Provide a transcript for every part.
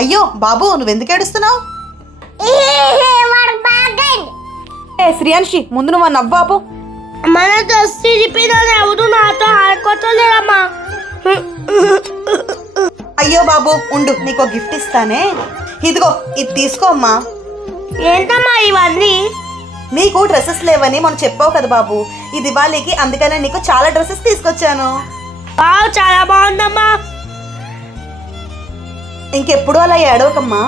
అయ్యో బాబు నువ్వు ఎందుకు ఏడుస్తున్నావు శ్రీయాన్షి ముందు నువ్వు నవ్వ బాబు మన ఎవరు నాతో ఆడుకోవట్లేదమ్మా అయ్యో బాబు ఉండు నీకు గిఫ్ట్ ఇస్తానే ఇదిగో ఇది అమ్మా ఏంటమ్మా ఇవన్నీ నీకు డ్రెస్సెస్ లేవని మనం చెప్పావు కదా బాబు ఇది ఇవ్వాలికి అందుకనే నీకు చాలా డ్రెస్సెస్ తీసుకొచ్చాను చాలా బాగుందమ్మా ఇంకెప్పుడు అలా ఏడవకమ్మా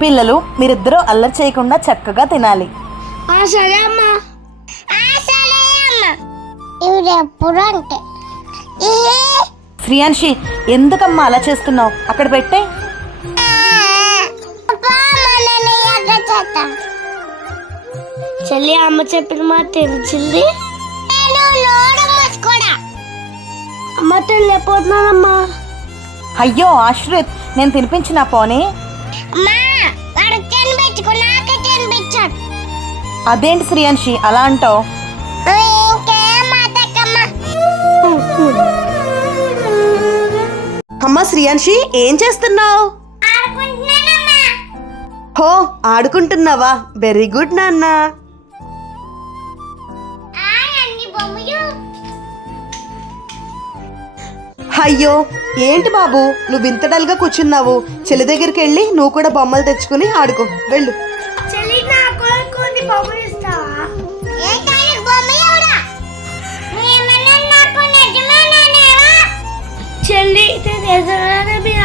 పిల్లలు మీరిద్దరూ అల్లర్ చేయకుండా చక్కగా తినాలి శ్రీయాన్షి ఎందుకమ్మా అలా చేస్తున్నావు అక్కడ పెట్టే చెల్లి అమ్మ చెప్పిన మాట తెలిసింది లేకపోతున్నానమ్మా అయ్యో ఆశ్రిత్ నేను తినిపించిన పోనీ అదేంటి శ్రీయాన్షి అలా అంటావు అమ్మా శ్రీయాన్షి ఏం చేస్తున్నావు హో ఆడుకుంటున్నావా వెరీ గుడ్ నాన్నా అయ్యో ఏంటి బాబు నువ్వు వింతడల్గా కూర్చున్నావు చెల్లి దగ్గరికి వెళ్ళి నువ్వు కూడా బొమ్మలు తెచ్చుకొని ఆడుకో వెళ్ళు చెల్లి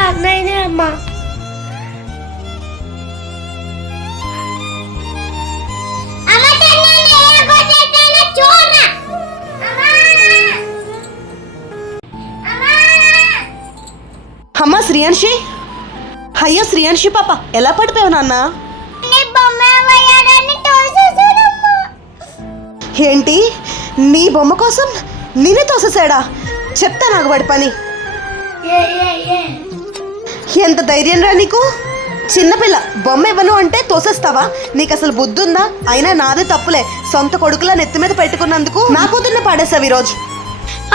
అమ్మాయి అమ్మా అమ్మా శ్రీయాన్షి అయ్యో శ్రీయాన్షి పాప ఎలా పడిపోయావు నాన్న ఏంటి నీ బొమ్మ కోసం నేనే తోసేసాడా చెప్తా నాకు వాడి పని ఎంత ధైర్యం రా నీకు చిన్నపిల్ల బొమ్మ ఇవ్వను అంటే తోసేస్తావా నీకు అసలు బుద్ధి ఉందా అయినా నాదే తప్పులే సొంత కొడుకులా నెత్తి మీద పెట్టుకున్నందుకు నా కూతుర్నే పాడేశావు ఈరోజు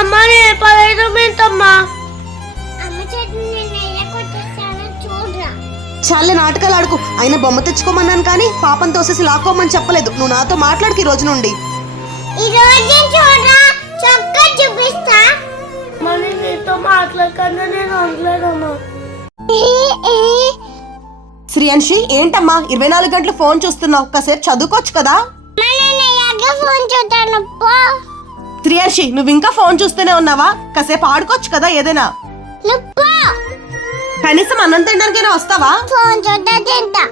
అమ్మా నేను చాలా నాటకాలు ఆడుకు అయినా బొమ్మ తెచ్చుకోమన్నాను కానీ పాపం తోసేసి లాక్కోమని చెప్పలేదు నువ్వు నాతో మాట్లాడికి ఈ రోజు నుండి శ్రీయాన్షి ఏంటమ్మా ఇరవై నాలుగు గంటలు ఫోన్ చూస్తున్నావు కాసేపు చదువుకోవచ్చు కదా శ్రీయాన్షి నువ్వు ఇంకా ఫోన్ చూస్తూనే ఉన్నావా కాసేపు ఆడుకోవచ్చు కదా ఏదైనా కనీసం అన్నం గారు వస్తావా ఫోన్ చూడదేంటా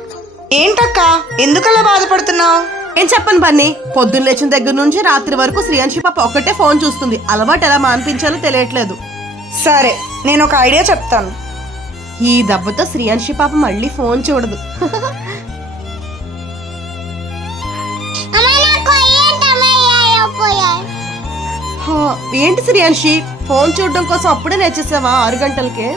ఏంటక్క ఎందుకలా బాధపడుతున్నావు ఏం చెప్పను బన్నీ పొద్దున్న లేచిన దగ్గర నుంచి రాత్రి వరకు శ్రీయాంశి పాప ఒకటే ఫోన్ చూస్తుంది అలవాటు ఎలా మాన్పించాలో తెలియట్లేదు సరే నేను ఒక ఐడియా చెప్తాను ఈ దెబ్బతో శ్రీయాంశి పాప మళ్ళీ ఫోన్ చూడదు ఏంటి శ్రీయాంశి ఫోన్ చూడడం కోసం అప్పుడే నేర్చేసావా ఆరు గంటలకే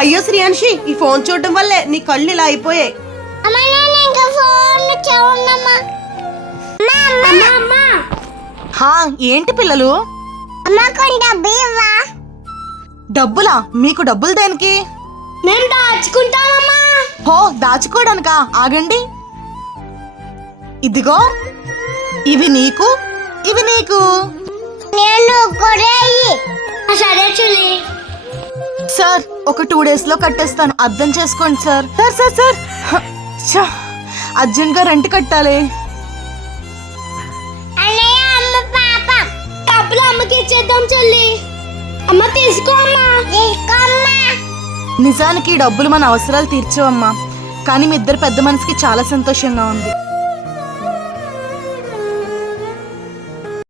అయ్యో శ్రీయాన్షి ఈ ఫోన్ చూడటం వల్లే నీ కళ్ళు ఇలా అయిపోయాయి హా ఏంటి పిల్లలు డబ్బులా మీకు డబ్బులు దానికి నేను దేనికి హో దాచుకోడానికా ఆగండి ఇదిగో ఇవి నీకు ఇవి నీకు నేను కొరేయి సార్ ఒక టూ డేస్ లో కట్టేస్తాను అర్థం చేసుకోండి sir sir sir sir Arjun గారు రెంట్ కట్టాలి నిజానికి డబ్బులు మన అవసరాలు తీర్చవమ్మా కానీ మీ ఇద్దరు పెద్ద మనసుకి చాలా సంతోషంగా ఉంది